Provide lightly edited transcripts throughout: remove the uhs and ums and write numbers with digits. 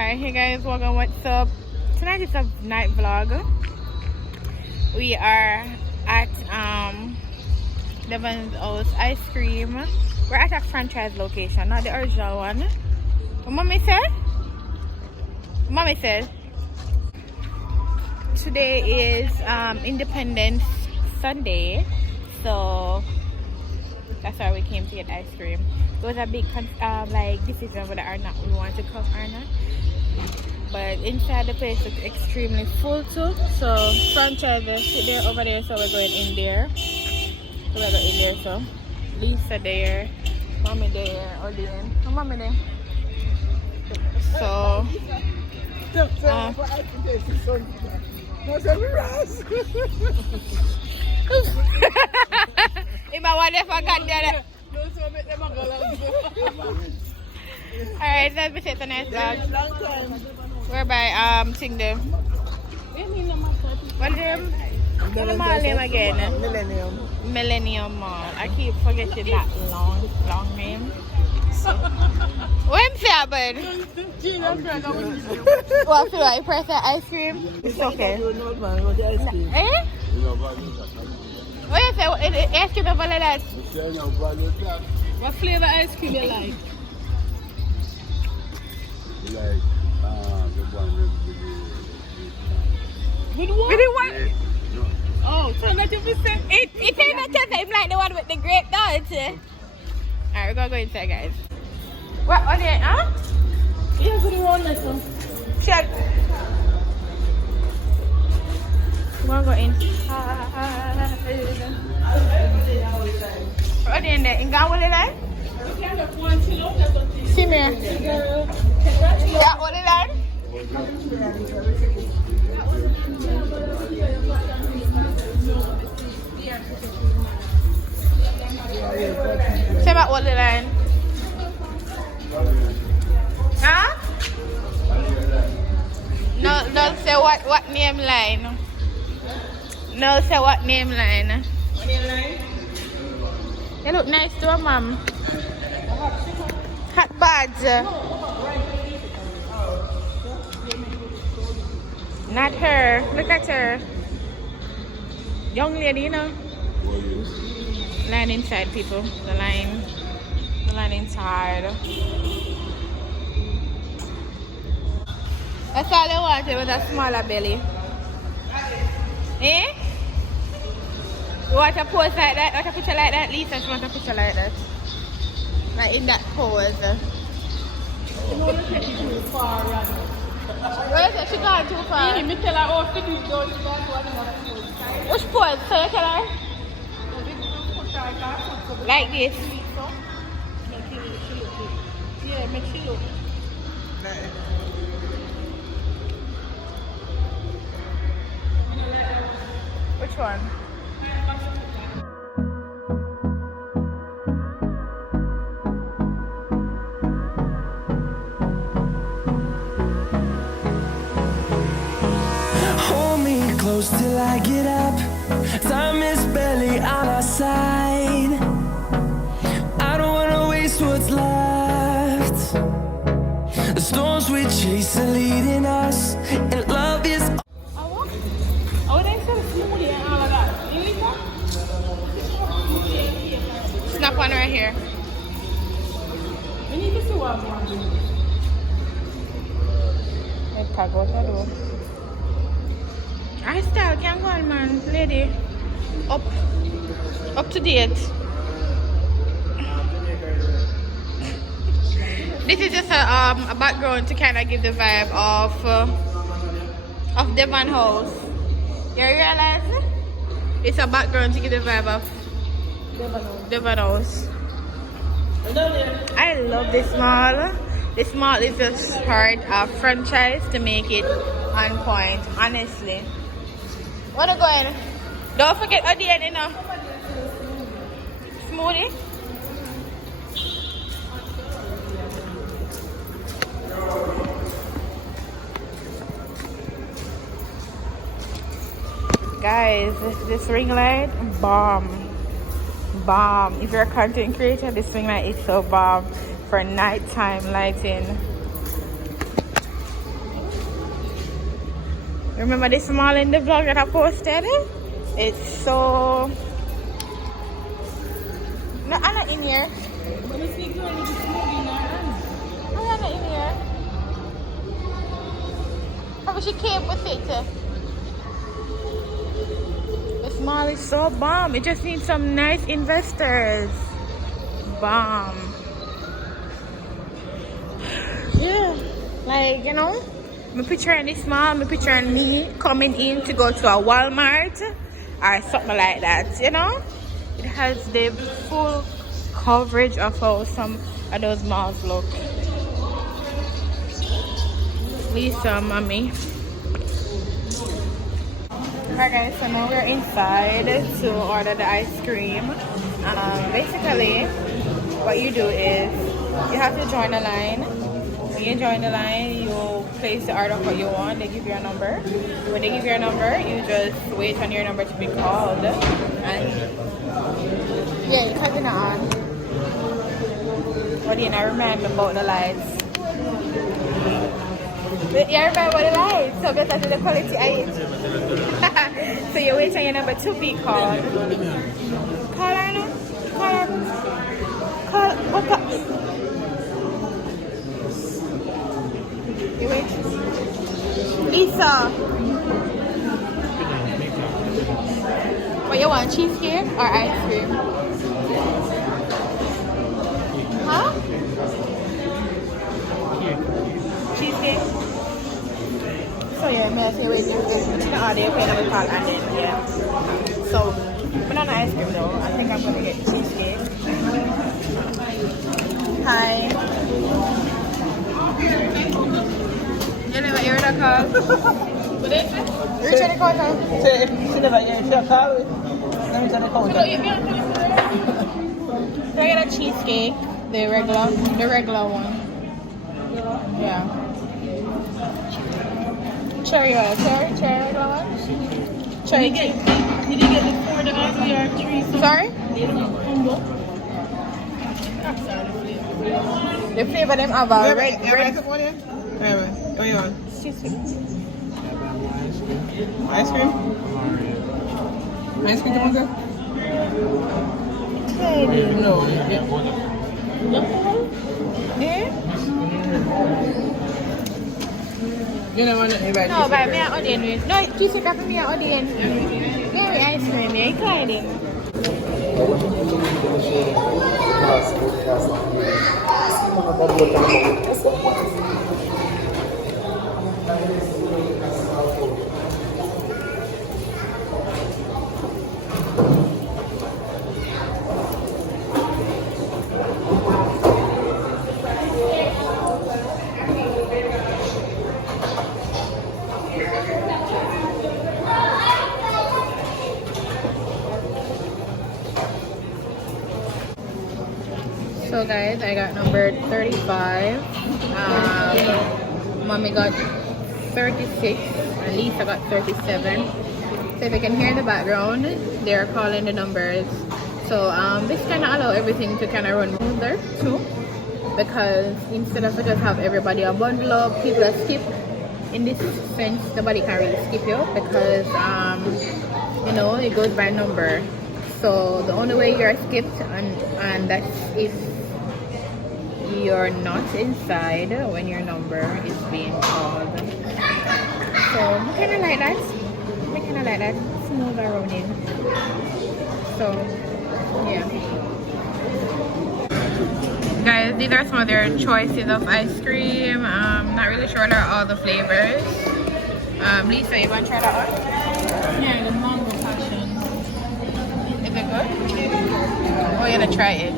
Alright, hey guys, welcome. What's up? Tonight is a night vlog. We are at Devon's Oats ice cream. We're at a franchise location, not the original one. What mommy said? Mommy said today is Independence Sunday, so that's why we came to get ice cream. It was a big like decision whether or not we want to come or not. But inside the place looks extremely full too. So franchise sit there over there, so we're going in there. So we're going in there. So Lisa there, mommy there, Odin. Oh, mommy there. So if I want to forget that. Alright, let's be set a nice vlog. We're by sing them. What them? What the mall name again? Millennium Mall. I keep forgetting that long name. What am I saying? What feel like press that ice cream? It's okay. Eh? What you say? Ice cream of all of that? What flavor ice cream you like? Like the one Good one? Really what? No. Oh, so not if you say It ain't not just like the one with the grape nuts. Alright, we're gonna go inside, guys. What on it, huh? yeah, good one this one. Check. We're gonna go inside. What in there? In Gawale line? See me. Yeah, what in there? Say about what line? Huh? No, don't say what name line. No, say what name line. What name line? You look nice too, mom. Hot bags. Not her. Look at her. Young lady, you know. Line inside, people. The line inside. That's all I wanted was a smaller belly. Eh? You want a pose like that? Want a picture like that? Lisa, she wants a picture like that. Like in that pose. You know you take it too far, right? Where is it? She gone too far. Me tell her, oh, fit it down, she gone to another pose. Which pose? Circular? Like this. Yeah, make she look. Which one? Hold me close till I get up. Time is barely on our side. I don't wanna waste what's left. The storms we chase are leading us, and love is. Oh, they said smoothie and all of that. You need that? Snap one right here. We need to see what I'm going to do. Let's tag what I do. I still can't go on, man. Lady. Up to date. This is just a background to kind of give the vibe of Devon House. You realize? It's a background to give the vibe of Devon House. I love this mall. This mall is just hard a franchise to make it on point, honestly. What are going? Don't forget Odin, you know. Smoothie. Guys, this ring light, bomb. If you're a content creator, this ring light is so bomb for nighttime lighting. Remember this small in the vlog that I posted? It's so... No, I'm not in here. But it's like you're smoking I'm not in here. How she came with it? The small is so bomb. It just needs some nice investors. Bomb. Yeah. Like, you know, I'm picturing this small, I'm picturing me coming in to go to a Walmart or something like that, you know? It has the full coverage of how some of those malls look. Lisa, mommy. Alright guys, so now we're inside to order the ice cream. Basically, what you do is you have to join a line. When you join the line, you place the order what you want. They give you a number. When they give you a number, you just wait on your number to be called. And yeah, you type it on. But then I remind them about the lights. Yeah, I remember the lights. So because of the quality I eat. So you wait on your number to be called. Call her now. Call her. Call. What up? You wait. Lisa. What you want? Cheesecake or ice cream? Huh? Cheesecake. So yeah, I'm gonna say wait. It's between all day, pay another call and then yeah. So banana ice cream though. I think I'm gonna get cheesecake. Hi. You never hear that call? What is it? Reach the counter. She never hear she call it. Let me tell the counter. Can I get a cheesecake? The regular one. Yeah. Cherry oil. Cherry regular one? Cherry cake. Did you get the 4 the other or 3? Sorry? Combo. The flavor them have a red. Where you on? Ice cream? Ice cream tomato? No. Yeah? You don't want anybody? No, but me an onion with. No, kiss it up for me an onion. Yeah, me ice cream. Yeah, incline it. So guys, I got number 35. Mommy got 36. And Lisa got 37. So if you can hear in the background, they're calling the numbers. So this kind of allow everything to kind of run smoother too. Because instead of just have everybody a bundle up, people that skip. In this sense, nobody can really skip you because you know, it goes by number. So the only way you're skipped and that's if you're not inside when your number is being called. So I kind of like that. Smooth around it. So yeah. Guys, these are some of their choices of ice cream. Not really sure what are all the flavors. Lisa, you want to try that one? Yeah, the mango passion. Is it good? Oh, you're gonna try it.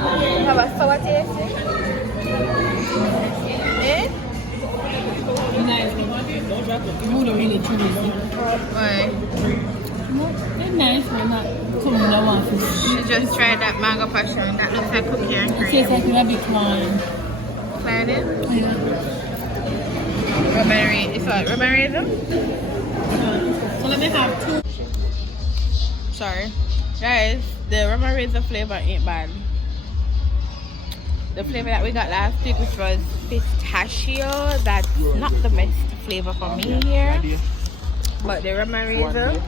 Have a sour taste? Eh? Nice. You would really choose it. Why? It's nice, but not too much. You just tried that mango passion. That looks like cookie and It cream. tastes like a bit clean. Tried it? Yeah. Rosemary. It's what? Rosemary is them? So let me have 2. Sorry. Guys, the rosemary flavor ain't bad. the flavor that we got last week, which was pistachio. That's not the best flavor for me here, but the rum and raisin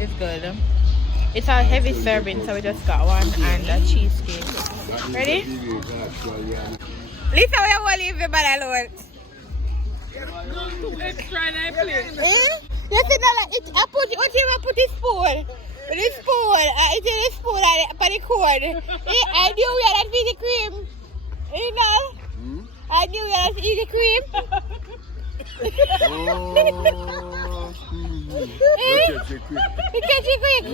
is good. It's a heavy serving, so we just got one and a cheesecake. Ready? Lisa, we will leave the bad alone. Extra in a plate. You see that? Like, I put what you put this spoon. With this spoon, I eat this spoon and the cord. I knew we had to feed the cream. You know? I knew we had to eat the cream. You catch it quick.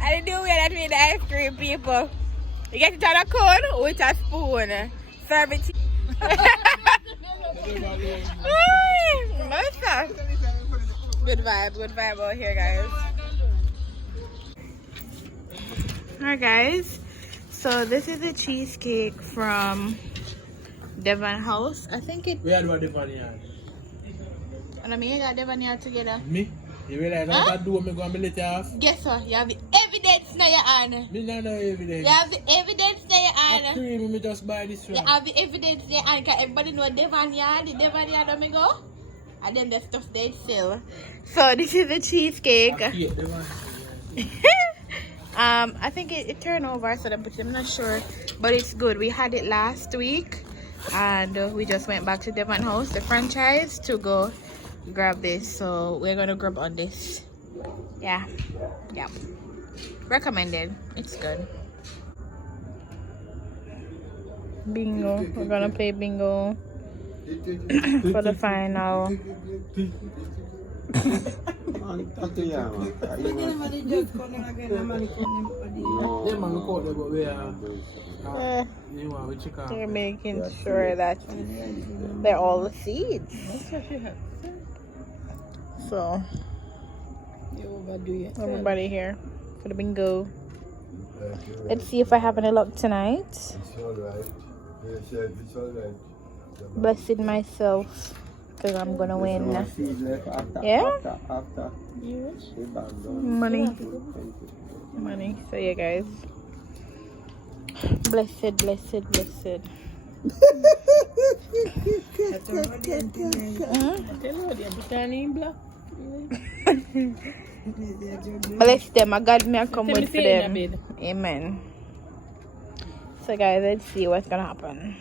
I knew we had to feed the ice cream, people. You get it on a cone with a spoon. Serve it. Good vibe out here, guys. Alright, guys. So this is a cheesecake from Devon House. I think it. We had about Devon yard. And I mean, you got Devon yard together. Me? You realize what I do when I go and let you off? Guess what? You have the evidence now your hand. Me not know evidence. You have the evidence now your hand. Cream, me just buy this one. You have the evidence there, and everybody know Devon yard. The Devon yard, let me go. And then the stuff they sell. So this is the cheesecake. I think it turned over, so I'm not sure, but it's good. We had it last week, and we just went back to Devon House, the franchise, to go grab this. So we're gonna grab on this. Yeah. Recommended. It's good. Bingo. We're gonna play bingo for the final. They're making sure that they're all the seeds. So everybody here for the bingo. Let's see if I have any luck tonight. It's alright. It's alright. Blessing myself because I'm gonna win. Yeah? Money. So yeah, guys. Blessed. Bless them. I got me a come with for them. Amen. So guys, let's see what's gonna happen.